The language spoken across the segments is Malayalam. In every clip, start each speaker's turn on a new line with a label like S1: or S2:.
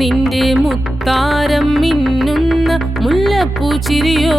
S1: നിന്റെ മുത്താരം മിന്നുന്ന
S2: മുല്ലപ്പൂ ചിരിയോ?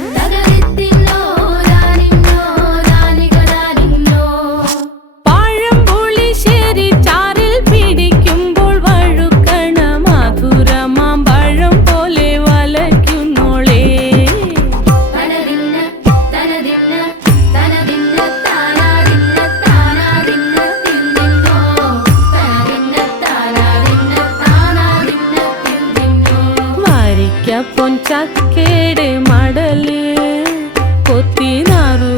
S2: ಯ ಪಂಚಾತ್ ಕೇಡೆ ಮಾಡಲಿ ಕೊತ್ತಿನಾರು